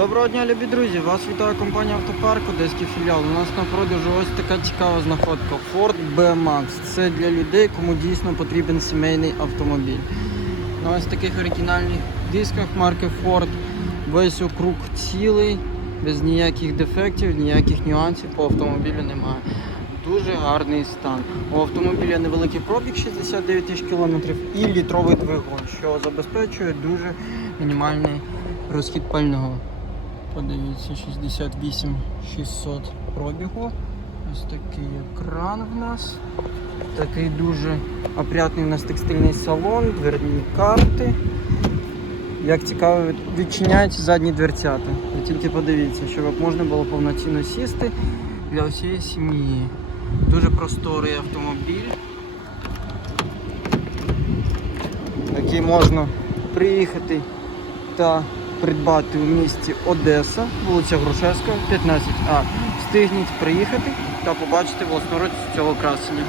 Доброго дня, любі друзі! Вас вітає компанія Автопарк, Одеський філіал. У нас на продажу ось така цікава знаходка Ford B-Max. Це для людей, кому дійсно потрібен сімейний автомобіль. На ось таких оригінальних дисках марки Ford. Весь округ цілий, без ніяких дефектів, ніяких нюансів по автомобілю немає. Дуже гарний стан. У автомобіля невеликий пробіг 69 тисяч кілометрів і літровий двигун, що забезпечує дуже мінімальний розхід пального. Подивіться, 68 600 пробігу. Ось такий екран в нас. Такий дуже опрятний у нас текстильний салон, дверні карти. Як цікаво, від- відчиняються задні дверцята. Ви тільки подивіться, щоб можна було повноцінно сісти для всієї сім'ї. Дуже просторий автомобіль. Який можна приїхати та придбати у місті Одеса, вулиця Грушевська, 15А. Встигніть приїхати та побачити власноруч цього красення.